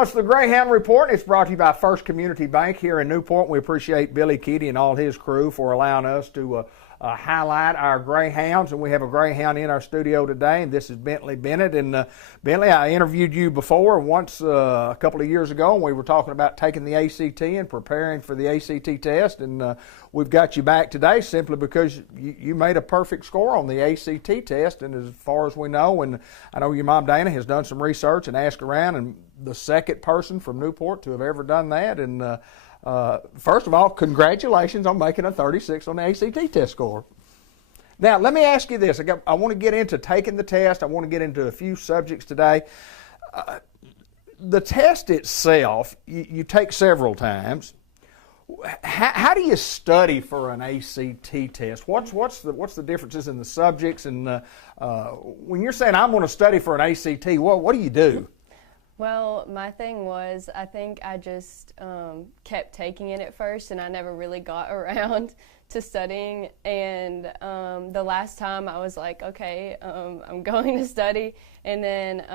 Well, it's the Greyhound Report. It's brought to you by First Community Bank here in Newport. We appreciate Billy Keaty and all his crew for allowing us to highlight our Greyhounds. And we have a Greyhound in our studio today, and this is Bentley Bennett. And Bentley, I interviewed you before once a couple of years ago, and we were talking about taking the ACT and preparing for the ACT test. And we've got you back today simply because you made a perfect score on the ACT test. And as far as we know, and I know your mom Dana has done some research and asked around, and the second person from Newport to have ever done that. And first of all, congratulations on making a 36 on the ACT test score. Now, let me ask you this. I want to get into taking the test. I want to get into a few subjects today. The test itself, you take several times. How do you study for an ACT test? What's the differences in the subjects? And when you're saying I'm going to study for an ACT, what do you do? Well, my thing was, I think I just kept taking it at first, and I never really got around to studying. And the last time I was like, okay, I'm going to study. And then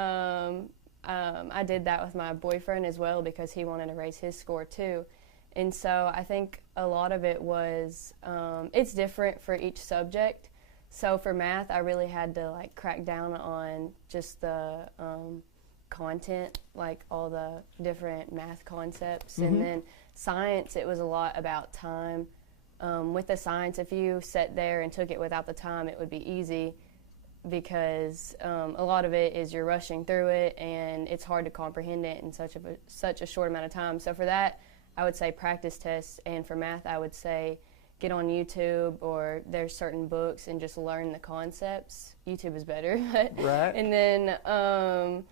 I did that with my boyfriend as well because he wanted to raise his score too. And so I think a lot of it was, it's different for each subject. So for math, I really had to like crack down on just the content, like all the different math concepts. And then science, it was a lot about time. With the science, if you sat there and took it without the time, it would be easy because a lot of it is you're rushing through it and it's hard to comprehend it in such a short amount of time. So for that, I would say practice tests, and for math, I would say get on YouTube, or there's certain books and just learn the concepts. YouTube is better. Right. And then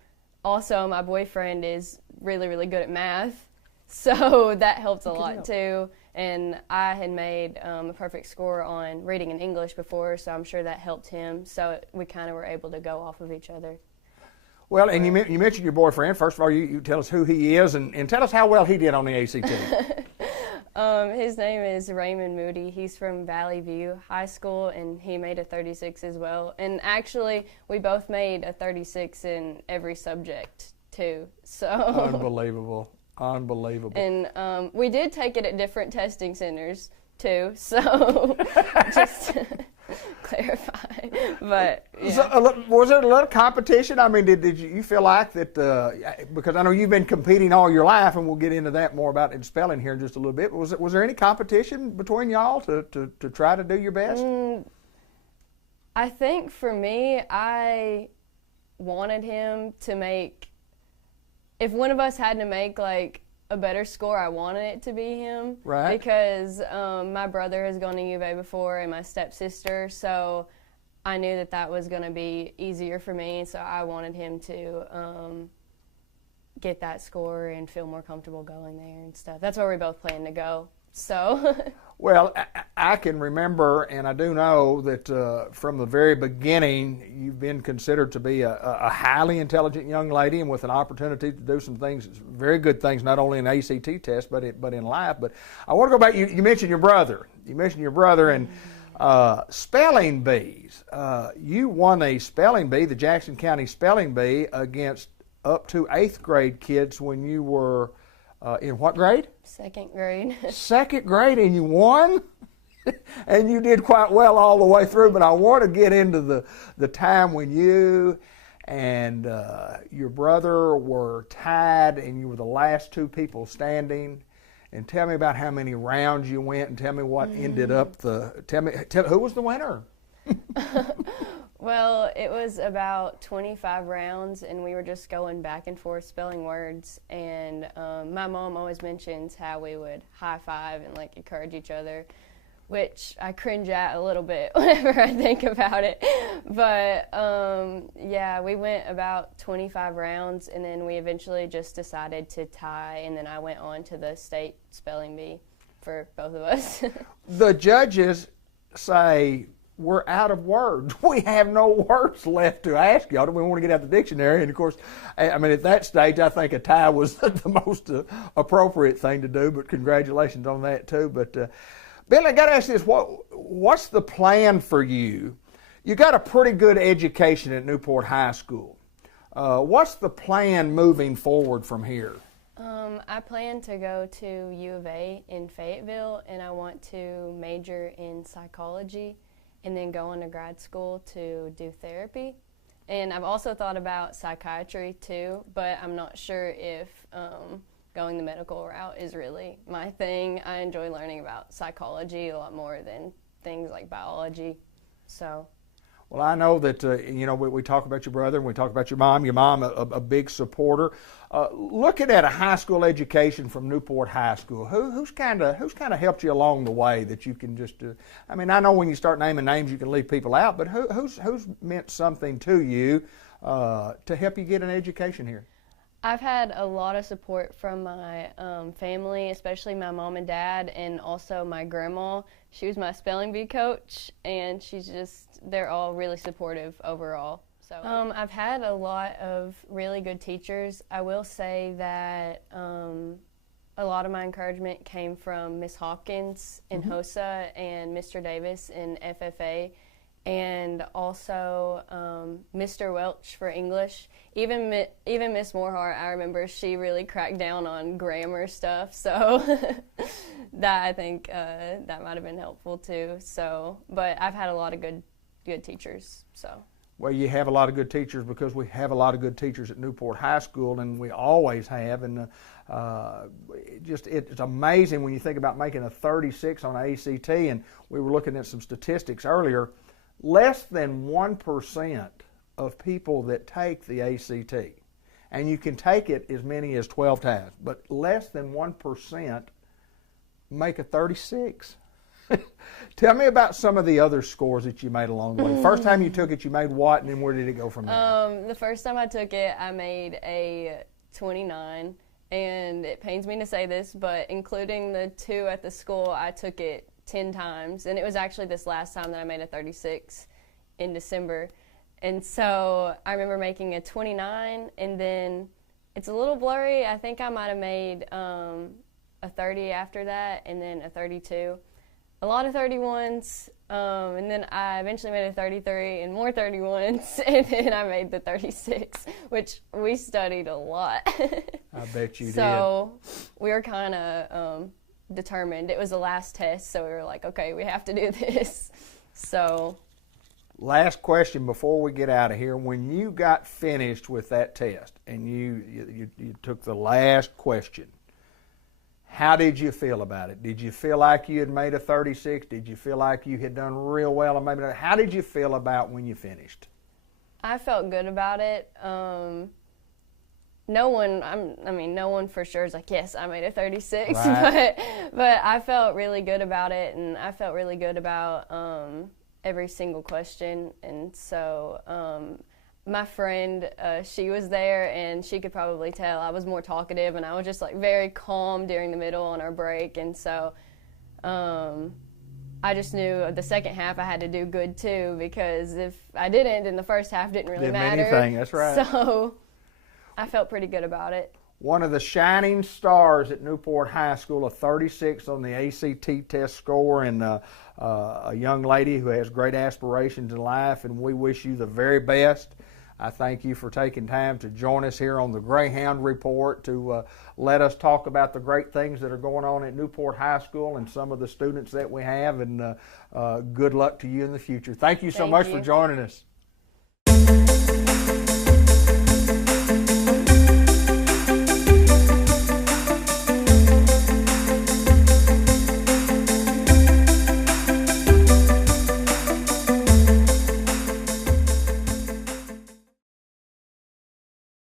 also, my boyfriend is really, really good at math, so that helps a lot too. And I had made a perfect score on reading and English before, so I'm sure that helped him. So we kind of were able to go off of each other. Well, and you mentioned your boyfriend. First of all, you tell us who he is, and tell us how well he did on the ACT. His name is Raymond Moody. He's from Valley View High School, and he made a 36 as well. And actually, we both made a 36 in every subject, too. So Unbelievable. Unbelievable. And we did take it at different testing centers, too. So just clarify. But yeah. So, was there a lot of competition? I mean, did you feel like that, because I know you've been competing all your life, and we'll get into that more about in spelling here in just a little bit, but was there any competition between y'all to try to do your best? I think for me, I wanted him to make, if one of us had to make like a better score, I wanted it to be him. Right. Because my brother has gone to U of A before, and my stepsister, so I knew that was going to be easier for me, so I wanted him to get that score and feel more comfortable going there and stuff. That's where we both planned to go. So. Well, I can remember, and I do know that from the very beginning, you've been considered to be a highly intelligent young lady, and with an opportunity to do some things, very good things, not only in the ACT test, but in life. But I want to go back. You mentioned your brother. And spelling bees. You won a spelling bee, the Jackson County Spelling Bee, against up to 8th grade kids when you were in what grade? 2nd grade. 2nd grade, and you won? And you did quite well all the way through, but I want to get into the time when you and your brother were tied and you were the last two people standing. And tell me about how many rounds you went, and tell me what ended up tell who was the winner? Well, it was about 25 rounds, and we were just going back and forth spelling words. And my mom always mentions how we would high five and like encourage each other, which I cringe at a little bit whenever I think about it. But yeah, we went about 25 rounds, and then we eventually just decided to tie, and then I went on to the state spelling bee for both of us. The judges say, we're out of words. We have no words left to ask y'all. We want to get out the dictionary. And, of course, I mean, at that stage, I think a tie was the most appropriate thing to do, but congratulations on that, too. But, Billy, I got to ask this. What's the plan for you? You got a pretty good education at Newport High School. What's the plan moving forward from here? I plan to go to U of A in Fayetteville, and I want to major in psychology and then go on to grad school to do therapy. And I've also thought about psychiatry too, but I'm not sure if going the medical route is really my thing. I enjoy learning about psychology a lot more than things like biology. So. Well, I know that, we talk about your brother and we talk about your mom a big supporter. Looking at a high school education from Newport High School, who's kind of helped you along the way that you can just, I know when you start naming names you can leave people out, but who's meant something to you to help you get an education here? I've had a lot of support from my family, especially my mom and dad, and also my grandma. She was my spelling bee coach, and they're all really supportive overall. So I've had a lot of really good teachers. I will say that a lot of my encouragement came from Miss Hawkins in HOSA and Mr. Davis in FFA. And also Mr. Welch for English. Even Miss Morehart, I remember she really cracked down on grammar stuff. So that I think that might have been helpful too. So, but I've had a lot of good teachers. So. Well, you have a lot of good teachers because we have a lot of good teachers at Newport High School, and we always have. And it's amazing when you think about making a 36 on ACT. And we were looking at some statistics earlier. Less than 1% of people that take the ACT, and you can take it as many as 12 times, but less than 1% make a 36. Tell me about some of the other scores that you made along the way. First time you took it, you made what, and then where did it go from there? The first time I took it, I made a 29, and it pains me to say this, but including the 2 at the school, I took it 10 times, and it was actually this last time that I made a 36 in December. And so I remember making a 29, and then it's a little blurry. I think I might have made a 30 after that, and then a 32. A lot of 31s, and then I eventually made a 33 and more 31s, and then I made the 36, which we studied a lot. I bet you did. So we were kind of determined. It was the last test, so we were like, okay, we have to do this. So. Last question before we get out of here. When you got finished with that test and you took the last question, how did you feel about it? Did you feel like you had made a 36? Did you feel like you had done real well? How did you feel about when you finished? I felt good about it. No one for sure is like, yes, I made a 36, right. but I felt really good about it, and I felt really good about every single question. And so my friend, she was there, and she could probably tell I was more talkative, and I was just like very calm during the middle on our break. And so I just knew the second half I had to do good too, because if I didn't, then the first half didn't really matter. Anything, that's right. So I felt pretty good about it. One of the shining stars at Newport High School, a 36 on the ACT test score, and a young lady who has great aspirations in life, and we wish you the very best. I thank you for taking time to join us here on the Greyhound Report to let us talk about the great things that are going on at Newport High School and some of the students that we have, and good luck to you in the future. Thank you so much for joining us.